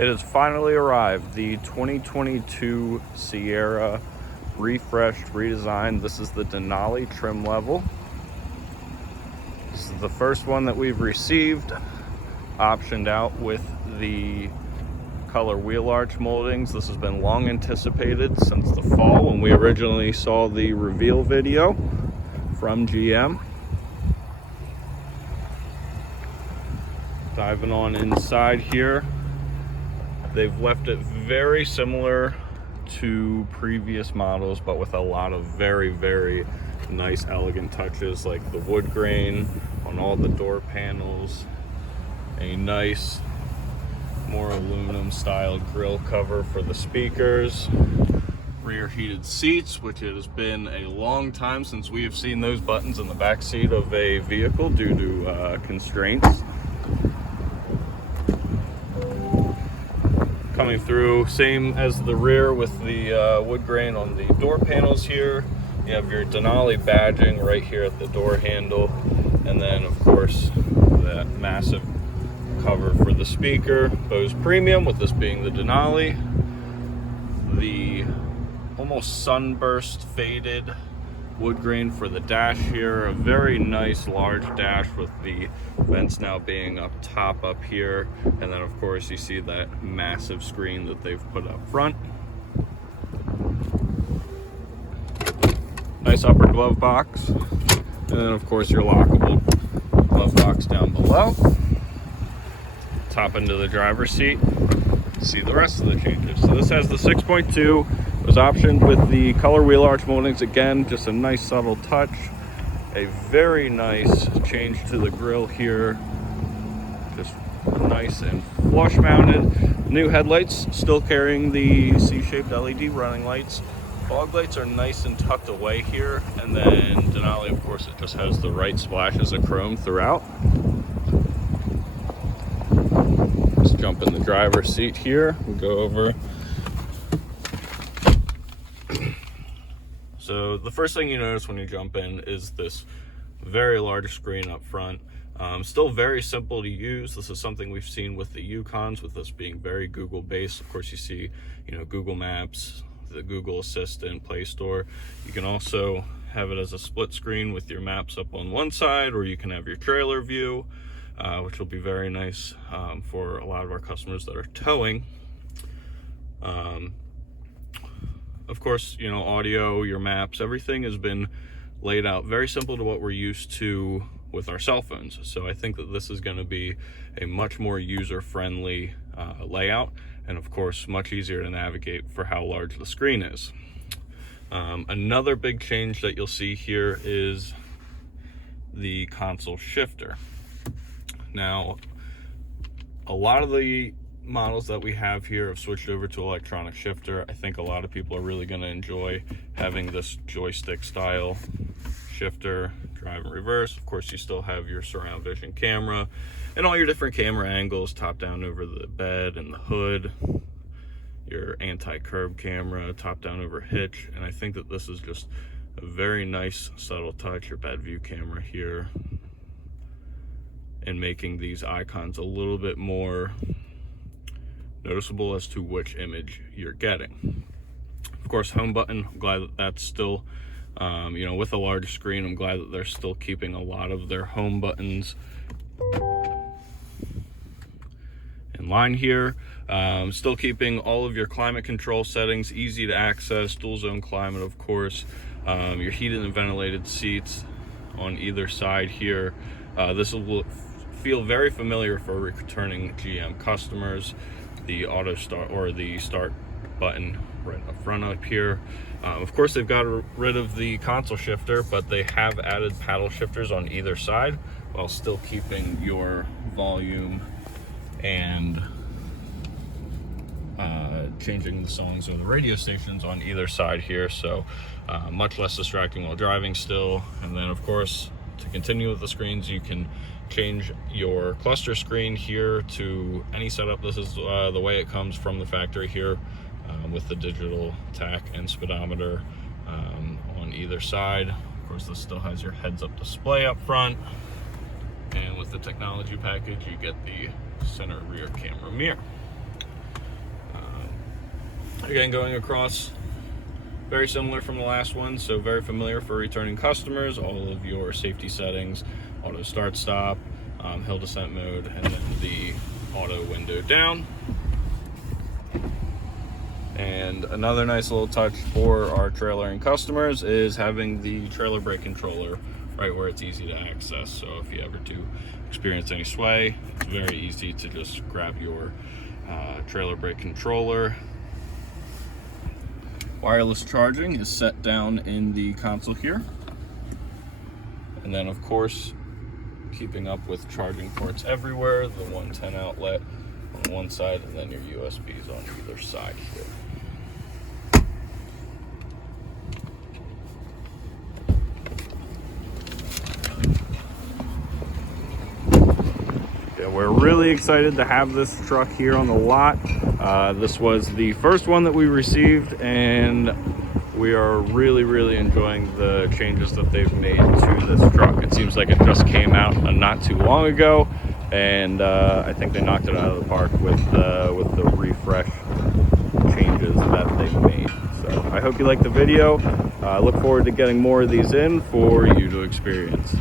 It has finally arrived, the 2022 Sierra refreshed, redesigned. This is the Denali trim level. This is the first one that we've received, optioned out with the color wheel arch moldings. This has been long anticipated since the fall when we originally saw the reveal video from GM. Diving on inside here, they've left it very similar to previous models, but with a lot of very nice, elegant touches, like the wood grain on all the door panels, a nice, more aluminum style grille cover for the speakers, rear heated seats, which it has been a long time since we have seen those buttons in the back seat of a vehicle due to constraints. Coming through, same as the rear with the wood grain on the door panels here. You have your Denali badging right here at the door handle, and then of course that massive cover for the speaker. Bose Premium, with this being the Denali. The almost sunburst faded wood grain for the dash here. A very nice large dash with the vents now being up top up here, and then of course you see that massive screen that they've put up front. Nice upper glove box, and then of course your lockable glove box down below. Top into the driver's seat, see the rest of the changes. So this has the 6.2, was optioned with the color wheel arch moldings. Again, just a nice subtle touch. A very nice change to the grille here, just nice and flush mounted. New headlights, still carrying the C-shaped LED running lights. Fog lights are nice and tucked away here, and then Denali, of course, it just has the right splashes of chrome throughout. Let's jump in the driver's seat here. We'll go over. So the first thing you notice when you jump in is this very large screen up front. Still very simple to use. This is something we've seen with the Yukons, with this being very Google based. Of course, you see, Google Maps, the Google Assistant, Play Store. You can also have it as a split screen with your maps up on one side, or you can have your trailer view, which will be very nice for a lot of our customers that are towing. Of course, audio, your maps, everything has been laid out very simple to what we're used to with our cell phones. So I think that this is going to be a much more user-friendly layout, and of course much easier to navigate for how large the screen is. Another big change that you'll see here is the console shifter. Now, a lot of the models that we have here have switched over to electronic shifter. I think a lot of people are really going to enjoy having this joystick style shifter, drive and reverse. Of course, you still have your surround vision camera and all your different camera angles, top down over the bed and the hood, your anti-curb camera, top down over hitch. And I think that this is just a very nice subtle touch, your bed view camera here, and making these icons a little bit more noticeable as to which image you're getting. Of course, home button, I'm glad that that's still, with a large screen, I'm glad that they're still keeping a lot of their home buttons in line here. Still keeping all of your climate control settings easy to access, dual zone climate, of course, your heated and ventilated seats on either side here. This will feel very familiar for returning GM customers. The auto start, or the start button right up front up here. Of course, they've got rid of the console shifter, but they have added paddle shifters on either side while still keeping your volume and changing the songs or the radio stations on either side here. So much less distracting while driving still. And then of course, to continue with the screens, you can change your cluster screen here to any setup. This is the way it comes from the factory here, with the digital tach and speedometer on either side. Of course, this still has your heads-up display up front, and with the technology package you get the center rear camera mirror. Again, going across, very similar from the last one, so very familiar for returning customers. All of your safety settings, auto start stop, hill descent mode, and then the auto window down. And another nice little touch for our trailering customers is having the trailer brake controller right where it's easy to access. So if you ever do experience any sway, it's very easy to just grab your trailer brake controller. Wireless charging is set down in the console here. And then of course, keeping up with charging ports everywhere, the 110 outlet on one side and then your USBs on either side here. We're really excited to have this truck here on the lot. This was the first one that we received, and we are really enjoying the changes that they've made to this truck. It seems like it just came out not too long ago, and I think they knocked it out of the park with the refresh changes that they've made. So I hope you liked the video. Look forward to getting more of these in for you to experience.